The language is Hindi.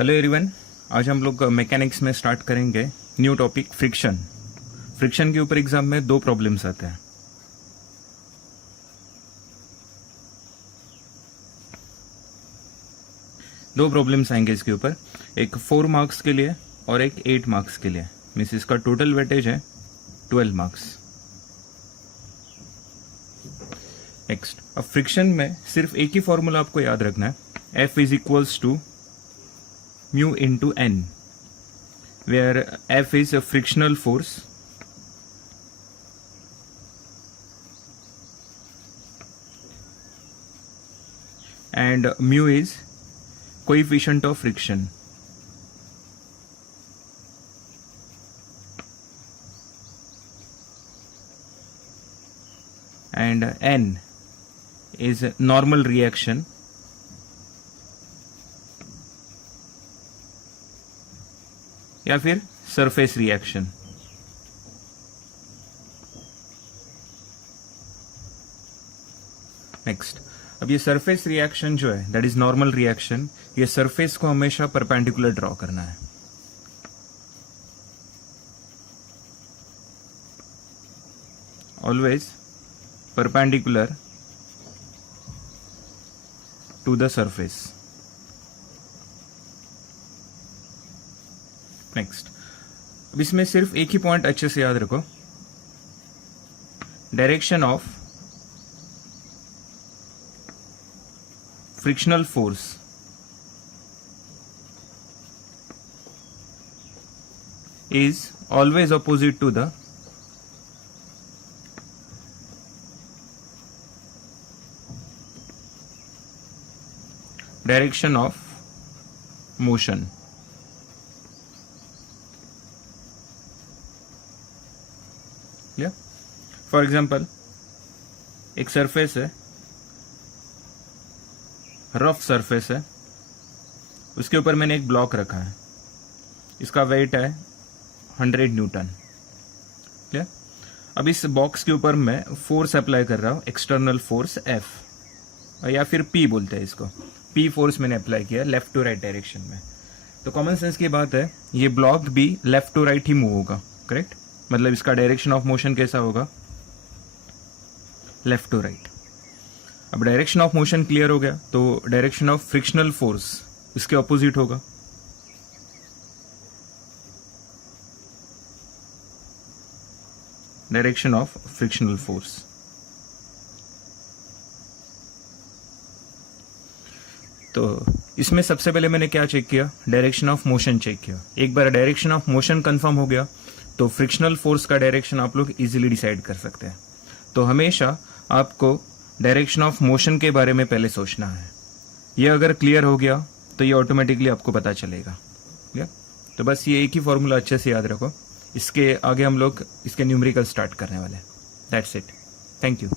हेलो एवरीवन, आज हम लोग मैकेनिक्स में स्टार्ट करेंगे न्यू टॉपिक फ्रिक्शन। फ्रिक्शन के ऊपर एग्जाम में दो प्रॉब्लम्स आते हैं। दो प्रॉब्लम्स आएंगे इसके ऊपर, एक 4 मार्क्स के लिए और एक 8 मार्क्स के लिए। मीन्स इसका टोटल वेटेज है 12 मार्क्स। नेक्स्ट, अब फ्रिक्शन में सिर्फ एक ही फॉर्मूला आपको याद रखना है, F is equals to mu into n, where F is a frictional force and mu is coefficient of friction. And n is normal reaction या फिर सरफेस रिएक्शन। नेक्स्ट, अब ये सरफेस रिएक्शन जो है दैट इज नॉर्मल रिएक्शन, ये सरफेस को हमेशा परपेंडिकुलर ड्रॉ करना है। Always perpendicular to the surface. Next, अब इसमें सिर्फ एक ही पॉइंट अच्छे से याद रखो, direction of frictional force is always opposite to the direction of motion. For example, एक सरफेस है, रफ सरफेस है, उसके ऊपर मैंने एक ब्लॉक रखा है, इसका वेट है 100 न्यूटन। क्लियर? अब इस बॉक्स के ऊपर मैं फोर्स अप्लाई कर रहा हूं, एक्सटर्नल फोर्स F या फिर P बोलते हैं इसको। P फोर्स मैंने अप्लाई किया लेफ्ट टू राइट डायरेक्शन में। तो कॉमन सेंस की बात है, ये ब्लॉक भी लेफ्ट टू राइट ही मूव होगा। करेक्ट? मतलब इसका डायरेक्शन ऑफ मोशन कैसा होगा? Left to right. अब डायरेक्शन ऑफ मोशन क्लियर हो गया, तो डायरेक्शन ऑफ फ्रिक्शनल फोर्स इसके ऑपोजिट होगा। Direction of frictional force. तो इसमें सबसे पहले मैंने क्या चेक किया? डायरेक्शन ऑफ मोशन चेक किया। एक बार डायरेक्शन ऑफ मोशन कंफर्म हो गया तो फ्रिक्शनल फोर्स का डायरेक्शन आप लोग इजीली डिसाइड कर सकते हैं। तो हमेशा आपको डायरेक्शन ऑफ मोशन के बारे में पहले सोचना है। ये अगर क्लियर हो गया तो ये ऑटोमेटिकली आपको पता चलेगा। ठीक है? तो बस ये एक ही फॉर्मूला अच्छे से याद रखो, इसके आगे हम लोग इसके न्यूमेरिकल स्टार्ट करने वाले हैं। That's it. Thank you.